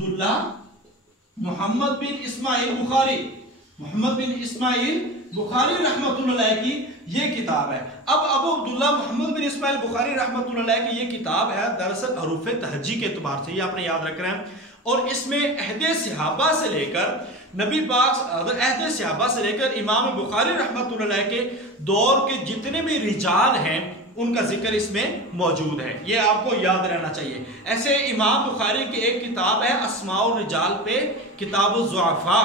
अब्दुल्ला मोहम्मद बिन इस्माइल बुखारी, मोहम्मद बिन इस्माइल बुखारी रहमतुल्लाह अलैह की ये किताब है। अब अबू अब्दुल्ला मोहम्मद बिन इस्माइल बुखारी रहमतुल्लाह अलैह की ये किताब है दरअसल हरूफ तहजी के एतबार से, ये आपने याद रख रहे हैं। और इसमें अहदे सहाबा से लेकर नबी पाक अहदे सहाबा से लेकर इमाम बुखारी रहमतुल्लाह अलैह के दौर के जितने भी रिजाल हैं उनका जिक्र इसमें मौजूद है, ये आपको याद रहना चाहिए। ऐसे इमाम बुखारी की एक किताब है अस्माउर रिजाल पे, किताबुल ज़ुअफ़ा।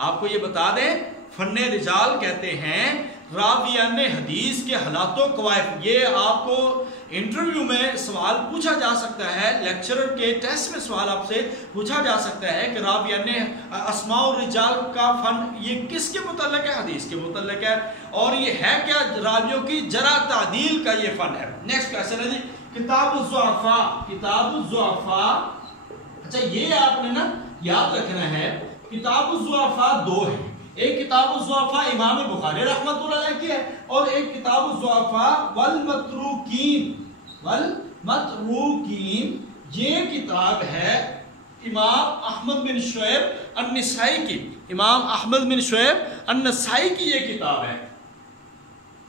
आपको ये बता दें फन्ने रिजाल कहते हैं रावियान हदीस के हालातों कवायद। ये आपको इंटरव्यू में सवाल पूछा जा सकता है, लेक्चरर के टेस्ट में सवाल आपसे पूछा जा सकता है कि रावियान अस्माउर रिजाल का फन ये किसके मुतल्लिक है, हदीस के मुतल्लिक है, और ये है क्या रावियों की जरा तादील का ये फन है। नेक्स्ट क्वेश्चन है जी किताबुल ज़ुअफ़ा, किताबुल ज़ुअफ़ा। अच्छा ये आपने ना याद रखना है, किताबुल ज़ुअफ़ा दो है, एक किताबुल ज़ुअफ़ा इमाम बुखारी रहमतुल्लाह अलैह की है और एक किताबुल ज़ुअफ़ा वल मतरूकीन, वल मतरूकीन ये किताब है इमाम अहमद बिन शुएब अन-नसाई की, इमाम अहमद बिन शुएब अन-नसाई की ये किताब है।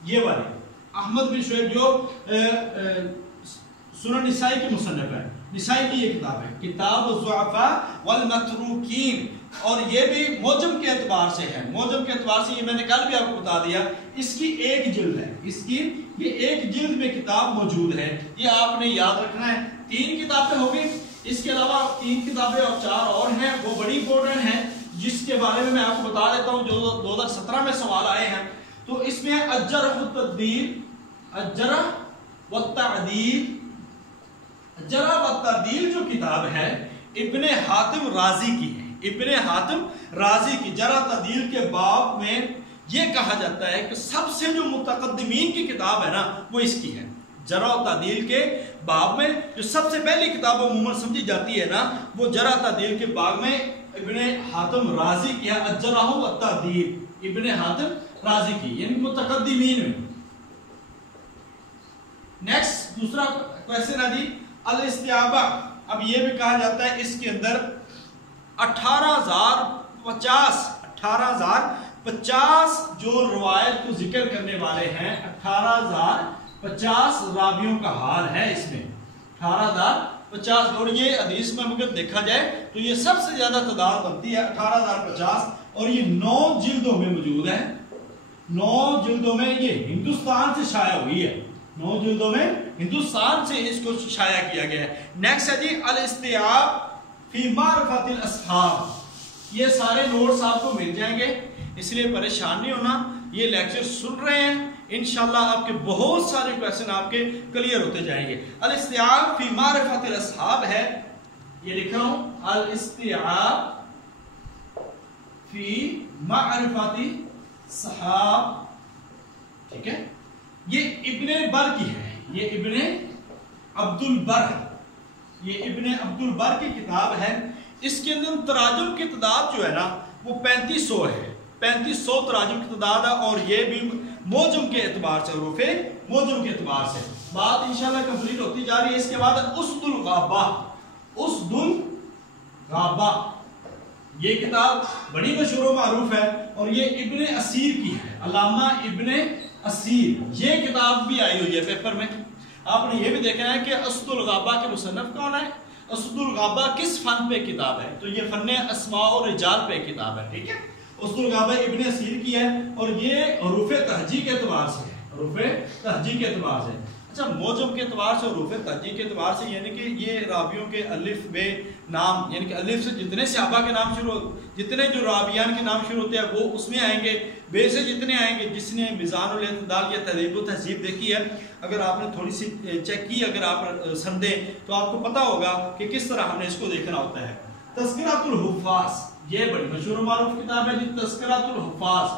ये वाली अहमद बिन शुएब जो सुनन निसाई की मुसन्निफ है, निसाई की ये किताब है किताबुल ज़ुअफ़ा वल मतरूकीन। और ये भी मोजम के एतबार से है, मोजम के एतबार से ये मैंने कल भी आपको बता दिया, इसकी एक जिल्द है, इसकी ये एक जिल्द में किताब मौजूद है, ये आपने याद रखना है। 3 किताबें होगी, इसके अलावा 3 किताबें और 4 और हैं, वो बड़ी इंपॉर्टेंट हैं, जिसके बारे में मैं आपको बता देता हूँ जो 2017 में सवाल आए हैं। तो इसमें अज्जरह व तअदील, अज्जरह व तअदील, अज्जरह व तअदील जो किताब है इब्ने हातिम राजी की है, इब्ने हातिम राजी की। जरा तअदील के बाब में ये कहा जाता है कि सबसे जो मुतकद्दिमीन की किताब है ना वो इसकी है। जरा तअदील के बाब में जो सबसे पहली किताब अमूमन समझी जाती है ना वो जरा तअदील के बाब में इब्ने हातिम राजी की है, अज्जरह व तअदील इब्ने हातिम राजी की, यानी मुतकद्दिमीन में। नेक्स्ट दूसरा क्वेश्चन है जी अल इस्तिआबा। अब ये भी कहा जाता है इसके अंदर 18,050 जो रवायत को जिक्र करने वाले हैं, 18,050 रावियों का हाल है इसमें, 18,050। और ये हदीस में अगर देखा जाए तो ये सबसे ज्यादा तादाद बनती है 18,050 और ये 9 जिल्दों में मौजूद है, 9 जिल्दों में ये हिंदुस्तान से शाया हुई है, 9 जिल्दों में हिंदुस्तान से इसको शाया किया गया है। नेक्स्ट है जी अल इस्तिआब फी मारिफतिल अस्हाब। ये सारे नोट्स आपको मिल जाएंगे, इसलिए परेशान नहीं होना, ये लेक्चर सुन रहे हैं इंशाल्लाह आपके बहुत सारे क्वेश्चन आपके क्लियर होते जाएंगे। अल इस्तिआब फी मारिफतिल अस्हाब है, ये लिख रहा हूं अल इस्तिआब फी मारिफतिल सहाब, ठीक है। ये इब्ने बर की है, ये इब्ने अब्दुल बर, ये इब्ने अब्दुल बर की किताब है। इसके अंदर तराजुम की तादाद जो है ना वो 3500 है, 3500 तराजुम की तादाद है और ये भी मोजम के एतबार से, रूफे मोजम के एतबार से। बात इंशाल्लाह कंप्लीट होती जा रही है। इसके बाद उसदुल गाबा, उसदुल गाबा ये किताब बड़ी मशहूर मारूफ है और ये इब्ने असीर की है, अल्लामा इब्ने असीर। ये किताब भी आई हुई है पेपर में। आपने ये भी देखना है कि उसदुल गाबा के मुसन्निफ कौन है, उसदुल गाबा किस फन पे किताब है, तो ये फन्ने अस्मा और रिजाल पे किताब है, ठीक है। उसदुल गाबा इब्ने असीर की है और ये हरूफे तहजी के एतबार से है, हरूफे तहजी के एतबार से। अच्छा मोजम के एतबार से और हरूफे तहजी के एतबार से यानी कि ये रावियों के अलिफ बे नाम, यानी कि अलिफ से जितने सहाबा के नाम शुरू, जितने जो रावियान के नाम शुरू होते हैं वो उसमें आएंगे, बे से जितने आएंगे। जिसने मिज़ानुल इत्तिदाल या तहज़ीबुत तहज़ीब देखी है, अगर आपने थोड़ी सी चेक की, अगर आप समझे तो आपको पता होगा कि किस तरह हमने इसको देखना होता है। तज़किरातुल हुफ़्फ़ाज़ ये बड़ी मशहूर मारूफ किताब है जी, तज़किरातुल हुफ़्फ़ाज़।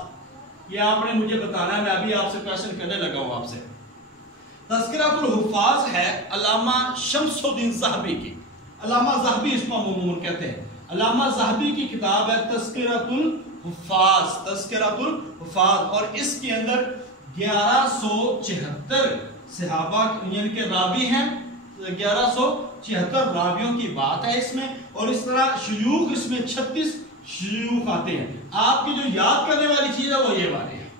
ये आपने मुझे बताना है, मैं अभी आपसे क्वेश्चन करने लगा हूँ आपसे। तज़किरातुल हुफ़्फ़ाज़ है अल्लामा शम्सुद्दीन ज़हबी की, अल्लामा ज़हबी इसको अमूमन कहते हैं, अल्लामा ज़हबी की किताब है तज़किरातुल हुफ़्फ़ाज़, तज़किरातुल हुफ़्फ़ाज़। और इसके अंदर 1174 सहाबा यानी कि रावी हैं, 1174 76 रावियों की बात है इसमें, और इस तरह शयूख इसमें 36 शयूख आते हैं। आपकी जो याद करने वाली चीज है वो ये वाली है,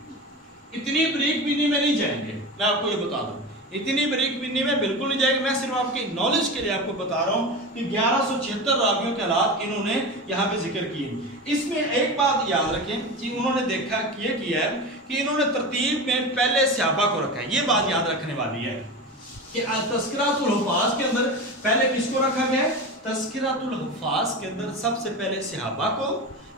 इतनी बरीक बीनी में नहीं जाएंगे, मैं आपको ये बता दूं, इतनी बरीक बीनी में बिल्कुल नहीं जाएगी। मैं सिर्फ आपकी नॉलेज के लिए आपको बता रहा हूं कि 1176 रावियों के हालात इन्होंने यहाँ पे जिक्र किए। इसमें एक बात याद रखें कि उन्होंने देखा ये किया है कि इन्होंने तरतीब में पहले सहाबा को रखा है। ये बात याद रखने वाली है कि तज़किरातुल हुफ़ाज़ के अंदर पहले किसको रखा गया है? तज़किरातुल हुफ़ाज़ के अंदर सबसे पहले सहाबा को,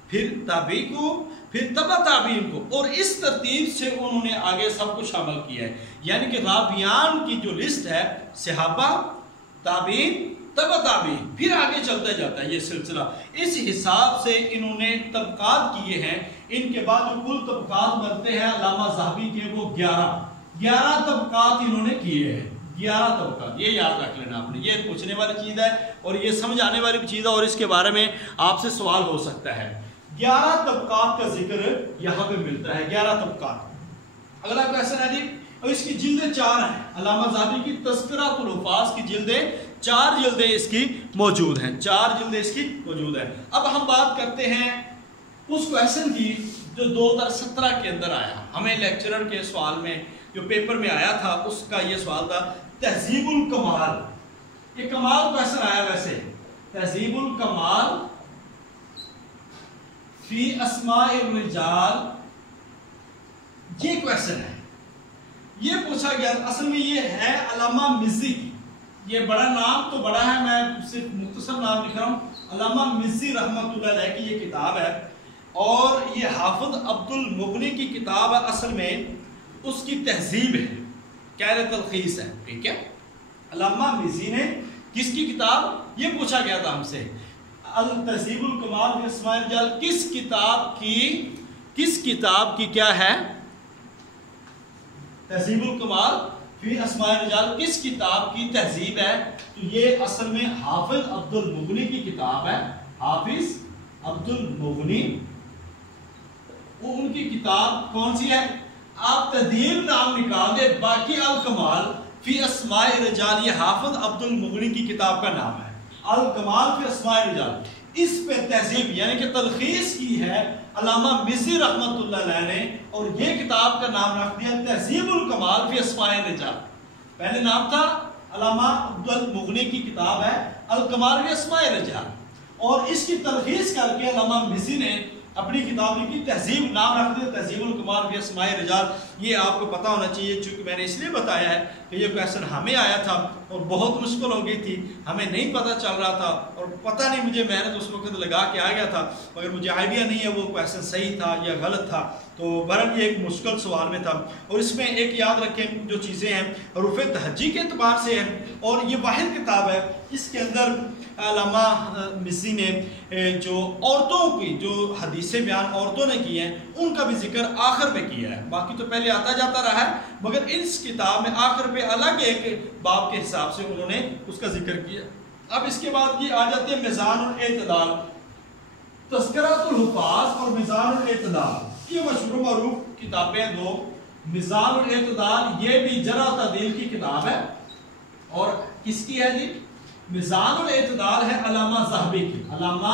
फिर ताबी को, फिर तबा ताबीन को, और इस तरतीब से उन्होंने आगे सब कुछ शामिल किया है। यानी कि रावियान की जो लिस्ट है सहाबा, ताबीन, तबा ताबीन, फिर आगे चलता जाता है ये सिलसिला। इस हिसाब से इन्होंने तबकात किए हैं। इनके बाद जो कुल तबकात बनते हैं अल्लामा ज़हाबी के, वो 11 तबकात इन्होंने किए हैं। 11 तबकात, ये याद रख लेना आपने, ये पूछने वाली चीज है और ये समझ आने वाली चीज है, और इसके बारे में आपसे सवाल हो सकता है। 11 तबकात का जिक्र यहाँ पे मिलता है, 11 तबकात। अगला क्वेश्चन है जी, और इसकी जिल्दें 4 हैं। अल्लामा ज़हाबी की तज़किरातुल हुफ़ाज़ की जिल्दें 4 जिल्दें इसकी मौजूद हैं, 4 जिल्दें इसकी मौजूद हैं। अब हम बात करते हैं उस क्वेश्चन की जो 2017 के अंदर आया। हमें लेक्चरर के सवाल में जो पेपर में आया था उसका ये सवाल था, तहज़ीबुल कमाल। ये कमाल क्वेश्चन आया वैसे, तहज़ीबुल कमाल फी अस्माइर रिजाल, ये क्वेश्चन है। ये पूछा गया, असल में ये है अल्लामा मिज़्ज़ी की। ये बड़ा नाम तो बड़ा है, मैं सिर्फ मुख्तसर नाम लिख रहा हूँ। अल्लामा मिज़्ज़ी रहमतुल्लाह अलैह की ये किताब है, और ये हाफिज अब्दुल मुगनी की किताब है। असल में उसकी तहजीब है, क्या तलखीस है, ठीक है। अल्लामा मिज़्ज़ी ने किसकी किताब, ये पूछा गया था हमसे, अल तहज़ीबुल कमाल फी अस्माइर रिजाल, किस किताब की क्या है, तहज़ीबुल कमाल फी अस्माइर रिजाल किस किताब की तहजीब है? तो ये असल में हाफिज अब्दुल मुगनी की किताब है। हाफिज अब्दुल मुगनी, वो उनकी किताब कौन सी है? आप तहजीब नाम निकाल दे, बाकी अल कमाल फी अस्माइर रिजाल, ये हाफिज अब्दुल मुगनी की किताब का नाम है। अल कमाल फी अस्माइर रिजाल, इस पे तहजीब यानी कि तलखीस की है अल्लामा मिज़्ज़ी रहमतुल्लाह अलैह ने, और ये किताब का नाम रख दिया तहज़ीबुल कमाल फी अस्माइर रिजाल। पहले नाम था अल्लामा अब्दुल मुगनी की किताब है अल कमाल फी अस्माइर रिजाल, और इसकी तलखीस करके अल्लामा मिज़्ज़ी ने अपनी किताब की तहजीब नाम रख दिया तहज़ीबुल कमाल फी अस्माइर रिजाल। ये आपको पता होना चाहिए, चूंकि मैंने इसलिए बताया है कि ये क्वेश्चन हमें आया था और बहुत मुश्किल हो गई थी, हमें नहीं पता चल रहा था, और पता नहीं मुझे मेहनत उस वक्त लगा के आ गया था, मगर मुझे आइडिया नहीं है वो क्वेश्चन सही था या गलत था। तो बहरहाल ये एक मुश्किल सवाल में था। और इसमें एक याद रखें जो चीज़ें हैं रुफ़े तहज्जी के अतबार से है, और ये वाहिद किताब है इसके अंदर अल्लामा मिज़्ज़ी ने जो औरतों की जो हदीसें बयान औरतों ने की हैं उनका भी जिक्र आखिर में किया है। बाकी तो पहले आता जाता रहा है, मगर इस किताब में आखिर पे अलग एक बाब के हिसाब से उन्होंने उसका जिक्र किया। अब इसके बाद की आ जाती है मीज़ानुल एतदाल, तज़किरातुल हुफ़ाज़ और मीज़ानुल एतदाल, ये मशहूर मरूफ किताबें दो। मीज़ानुल एतदाल ये भी जरा तदील की किताब है, और किसकी है जी? मीज़ानुल एतदाल है अल्लामा ज़हाबी की। अल्लामा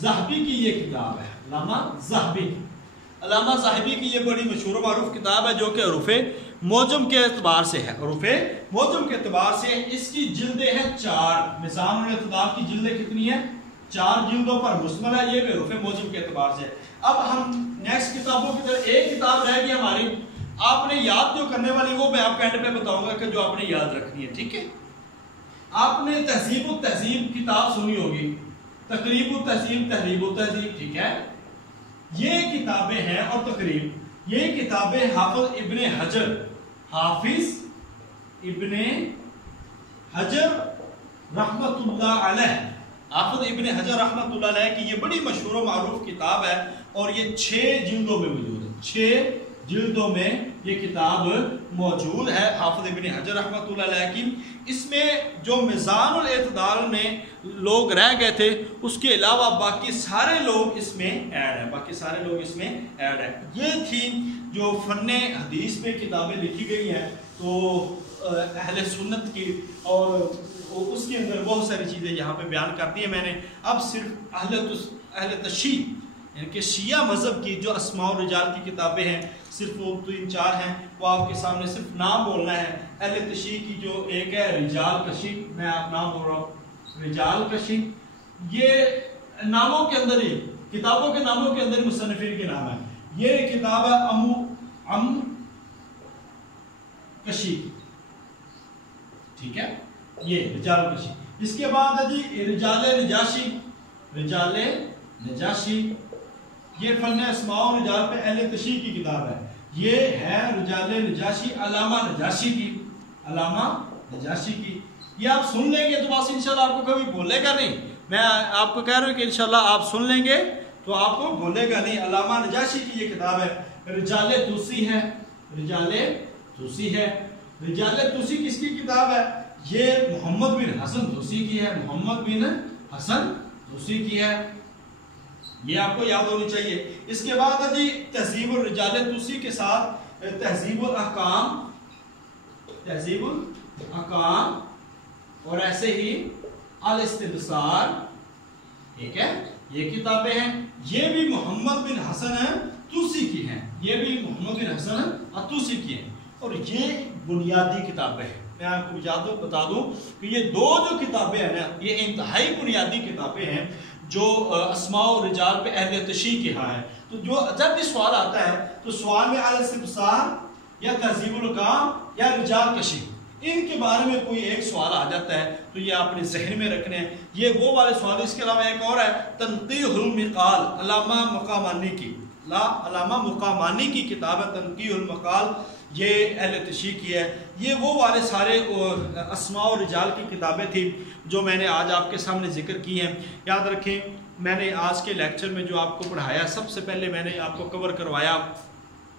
ज़हाबी की ये किताब है, अल्लामा ज़हाबी की। अल्लामा ज़हाबी की ये बड़ी मशहूर मरूफ किताब है जो कि रुफ़े मोजम के एतबार से है, रुफ़े मोजम के एतबार से इसकी जिल्दें हैं 4। मीज़ानुल एतदाल की जिल्दें कितनी है? 4 जिल्दों पर मुश्तमिल है, ये भी रुफ़े मोजम के एतबार से। अब हम नेक्स्ट किताबों की तरफ, एक किताब रह गई हमारी, आपने याद जो करने वाली वो मैं आपको एंड पे बताऊंगा कि जो आपने याद रखनी है, ठीक है। आपने तहज़ीबुत तहज़ीब किताब सुनी होगी, तक़रीबुत तहज़ीब, तहज़ीबुत तहज़ीब, ठीक है। ये किताबें हैं, और तक़रीब ये किताबें हाफिज इब्ने हजर, हाफिज इब्ने हजर रहमतुल्लाह अलैह, हाफिज इब्ने हजर रहमतुल्लाह अलैह की ये बड़ी मशहूर और मारूफ किताब है, और ये 6 जिल्दों में मौजूद है। 6 जिल्दों में ये किताब मौजूद है हाफिज इब्ने हजर रहमतुल्लाह अलैह की। इसमें जो मीज़ानुल एतदाल में लोग रह गए थे उसके अलावा बाकी सारे लोग इसमें ऐड है, बाकी सारे लोग इसमें ऐड है। ये थी जो फ़न्ने हदीस में किताबें लिखी गई हैं, तो अहले सुन्नत की और اس کے اندر بہت ساری چیزیں یہاں پہ بیان کر دی ہیں میں نے. اب صرف اہل تشیع یعنی کہ شیعہ مذہب کی جو اسماء و رجال کی کتابیں ہیں صرف وہ 3-4 ہیں, وہ آپ کے سامنے صرف نام بولنا ہے. اہل تشیع کی جو ایک ہے رجال کشی, میں آپ نام بول رہا ہوں رجال کشی, یہ ناموں کے اندر ہی کتابوں کے ناموں کے اندر مصنفین کے نام ہے. یہ کتاب ہے ام کشی, ٹھیک ہے, یہ رجال کشی. اس کے بعد ہے جی رجال نجاشی. رجال نجاشی یہ فن اسماء و رجال پہ اہل تشیع کی کتاب ہے. یہ ہے رجال نجاشی علامہ نجاشی کی, علامہ نجاشی کی. یہ آپ سن لیں گے تو بس انشاءاللہ آپ کو کبھی بھولے گا نہیں. میں آپ کو کہہ رہا ہوں کہ انشاءاللہ آپ سن لیں گے تو آپ کو بھولے گا نہیں. علامہ نجاشی کی یہ کتاب ہے. رجال توسی ہے, رجال توسی ہے. رجال توسی کس کی کتاب ہے؟ یہ محمد بن حسن توسی کی ہے. محمد بن حسن توسی کی ہے, یہ آپ کو یاد ہونی چاہیے. اس کے بعد ہے جی تہذیب الرجال توسی کے ساتھ تہذیب الاحکام, تہذیب الاحکام اور ایسے ہی الاستبصار, ٹھیک ہے, یہ کتابیں ہیں. یہ بھی محمد بن حسن توسی کی ہیں, یہ بھی محمد بن حسن توسی کی ہیں. اور یہ بنیادی کتابیں ہیں. میں آپ کو بتا دوں کہ یہ دو جو کتابیں ہیں نا یہ انتہائی بنیادی کتابیں ہیں جو اسماء و رجال پہ اہل تشیع کے ہاں ہے. تو جو جب بھی سوال آتا ہے تو سوال میں الاستبصار یا تہذیب الاحکام یا رجال کشی ان کے بارے میں کوئی ایک سوال آ جاتا ہے تو یہ آپ نے ذہن میں رکھنے ہیں. یہ وہ والے سوال. اس کے علاوہ ایک اور ہے تنقیح المقال, علامہ مقامانی کی, علامہ مقامانی کی کتاب ہے تنقیح المقال, یہ اہل تشیع کی ہے. یہ وہ والے سارے اسماء و رجال کی کتابیں تھیں جو میں نے آج آپ کے سامنے ذکر کی ہیں. یاد رکھیں میں نے آج کے لیکچر میں جو آپ کو پڑھایا سب سے پہلے میں نے آپ کو کور کروایا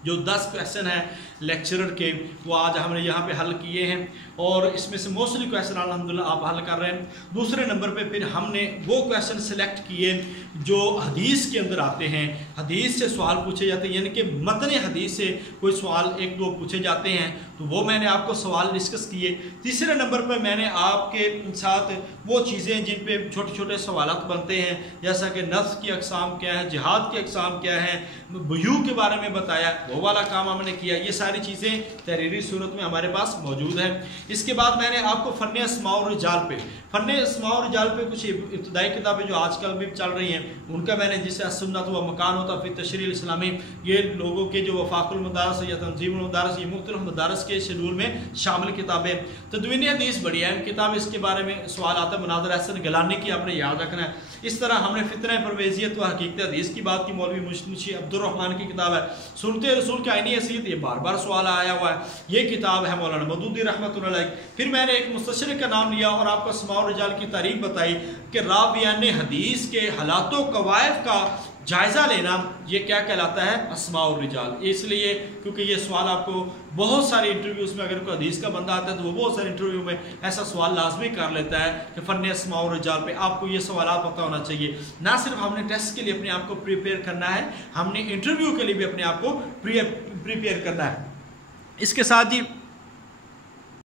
جو 10 کویسچن ہیں لیکچرر کے, وہ آج ہم نے یہاں پہ حل کیے ہیں اور اس میں سے موسٹلی کویسچن الحمدللہ آپ حل کر رہے ہیں. دوسرے نمبر پہ پھر ہم نے وہ کویسچن سلیکٹ کیے جو حدیث کے اندر آتے ہیں, حدیث سے سوال پوچھے جاتے ہیں, یعنی کہ متن حدیث سے کوئی سوال 1-2 پوچھے جاتے ہیں تو وہ میں نے آپ کو سوال ڈسکس کیے. تیسرے نمبر پہ میں نے آپ کے ساتھ وہ چیزیں جن پہ چھوٹے چھوٹے سوالات بنتے ہیں جیسا کہ نفس کی اقسام کیا ہے, جہاد کی اقسام کیا ہیں, بیوع کے بارے میں بتایا, وہ والا کام ہم نے کیا. یہ ساری چیزیں تحریری صورت میں ہمارے پاس موجود ہیں. اس کے بعد میں نے آپ کو فن اسماء و رجال پہ اسماء و رجال پہ کچھ ابتدائی کتابیں جو آج کل بھی چل رہی ہیں ان کا میں نے جسے السنت و مکان ہوتا فی تشریح الاسلامی, یہ لوگوں کے جو وفاق المدارس یا تنظیم المدارس یہ مختلف مدارس کے شیڈول میں شامل کتابیں. تدوین حدیث بڑی اہم کتاب, اس کے بارے میں سوال آتا ہے. مناظر احسن گیلانی کی آپ نے یاد رکھنا ہے. اس طرح ہم نے فتنہ پرویزیت و حقیقت حدیث کی بات کی, مولوی منشی عبدالرحمن کی کتاب ہے. سنت رسول کی عینی حیثیت, یہ بار بار سوال آیا ہوا ہے, یہ کتاب ہے مولانا مودودی رحمۃ اللہ علیہ. پھر میں نے ایک مستشرق کا نام لیا اور آپ کو اسماء و رجال کی تعریف بتائی کہ راویان حدیث کے حالات و قوائف کا جائزہ لینا یہ کیا کہلاتا ہے, اسماء و رجال. اس لیے کیونکہ یہ سوال آپ کو بہت سارے انٹرویوز میں اگر کوئی حدیث کا بندہ آتا ہے تو وہ بہت سارے انٹرویو میں ایسا سوال لازمی کر لیتا ہے کہ فن اسماء و رجال پہ آپ کو یہ سوالات پتہ ہونا چاہیے. نہ صرف ہم نے ٹیسٹ کے لیے اپنے آپ کو پریپیئر کرنا ہے, ہم نے انٹرویو کے لیے بھی اپنے آپ کو پریپیئر کرنا ہے. اس کے ساتھ جی